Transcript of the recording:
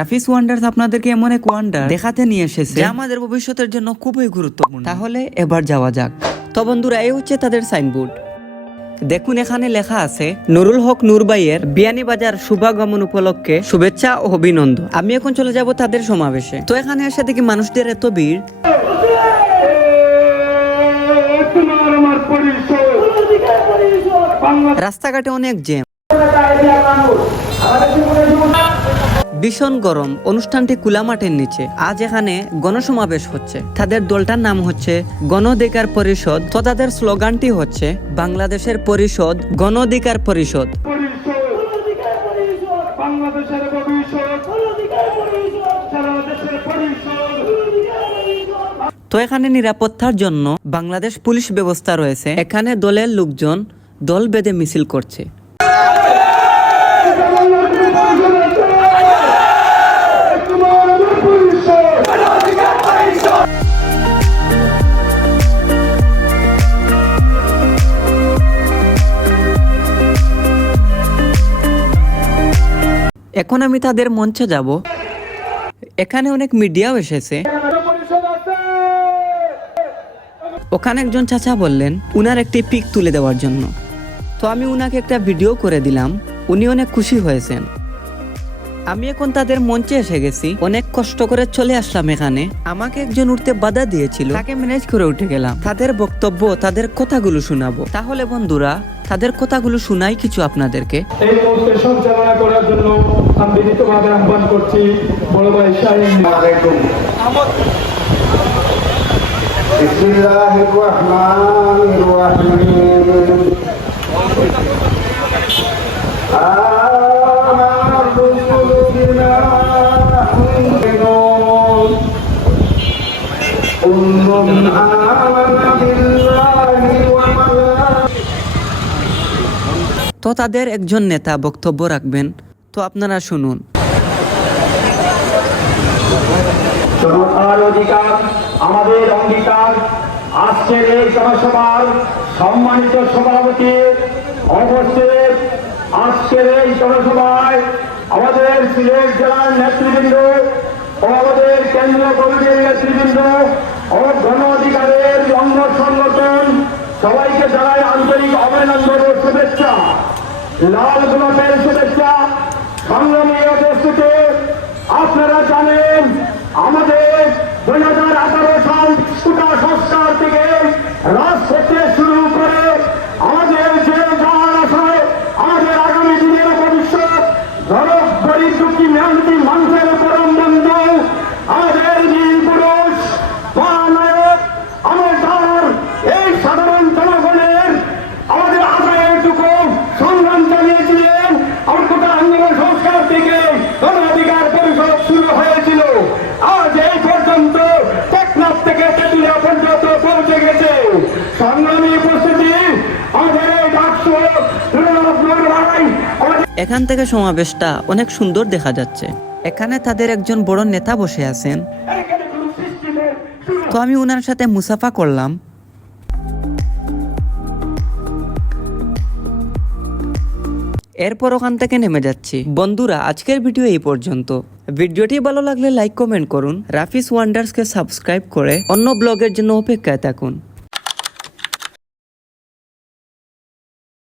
রাফিস wonders আপনাদেরকে এমন এক ওয়ান্ডার দেখাতে নিয়ে এসেছে। যা আমাদের ভবিষ্যতের জন্য খুবই গুরুত্বপূর্ণ। তাহলে এবার যাওয়া যাক। তো বন্ধুরা এই হচ্ছে তাদের সাইনবোর্ড দেখুন এখানে লেখা আছে নুরুল হক নুরবাইয়ের বিয়ানীবাজার শুভাগমন উপলক্ষে শুভেচ্ছা ও অভিনন্দন। আমি এখন চলে যাব তাদের সমাবেশে। তো এখানে এসে দেখি মানুষদের এত ভিড়। রাস্তাঘাটে অনেক জ্যাম। ভীষণ গরম। অনুষ্ঠানটি কুলা মাঠের নিচে। আজ এখানে গণসমাবেশ হচ্ছে। তাদের দলটার নাম হচ্ছে গণ অধিকার পরিষদ। তো তাদের স্লোগানটি হচ্ছে বাংলাদেশের পরিষদ গণ অধিকার পরিষদ বাংলাদেশের তো এখানে নিরাপত্তার জন্য বাংলাদেশ পুলিশ ব্যবস্থা রয়েছে। এখানে দলের লোকজন দল বেঁধে মিছিল করছে। এখন আমি তাদের মঞ্চে যাব। এখানে অনেক মিডিয়াও এসেছে। ওখানে একজন চাচা বললেন, উনার একটি পিক তুলে দেওয়ার জন্য। তো আমি উনাকে একটা ভিডিও করে দিলাম। উনি অনেক খুশি হয়েছেন। আমি এখন তাদের মঞ্চে এসে গেছি। অনেক কষ্ট করে চলে আসলাম এখানে। আমাকে একজন উঠতে বাধা দিয়েছিল। তাকে ম্যানেজ করে উঠে গেলাম। তাদের বক্তব্য তাদের কথাগুলো শোনাবো। তাহলে বন্ধুরা তাদের কথাগুলো শোনাই কিছু আপনাদেরকে। এই মুহূর্তে সঞ্চালনা করার জন্য আমি বিনীতভাবে আহ্বান করছি বড় ভাই শাহিন। বিসমিল্লাহির রহমানির রহিম। তো তাদের একজন নেতা বক্তব্য রাখবেন। তো আপনারা শুনুন। আমাদের অঙ্গীকার, আজকের এই জনসভার সম্মানিত সভাপতি আজকের এই জনসভায় আমাদের সিলেট জেলার নেতৃবৃন্দ ও আমাদের কেন্দ্রীয় কমিটির নেতৃবৃন্দ ও গণ অধিকারের অঙ্গ সংগঠন, সবাইকে জানায় আন্তরিক অভিনন্দন ও শুভেচ্ছা। লাল গোলাপের শুভেচ্ছা সংগ্রামী উপস্থিত আপনারা জানেন, আমাদের দুই সংগ্রামী উপস্থিতি আমাদের ডাকসু এখান থেকে সমাবেশটা অনেক সুন্দর দেখা যাচ্ছে। এখানে তাদের একজন বড় নেতা বসে আছেন। তো আমি ওনার সাথে মুসাফা করলাম। এরপর ওখান থেকে নেমে যাচ্ছি। বন্ধুরা আজকের ভিডিও এই পর্যন্ত। ভিডিওটি ভালো লাগলে লাইক কমেন্ট করুন। রাফিস ওয়ান্ডার্সকে সাবস্ক্রাইব করে অন্য ব্লগের জন্য অপেক্ষায় থাকুন।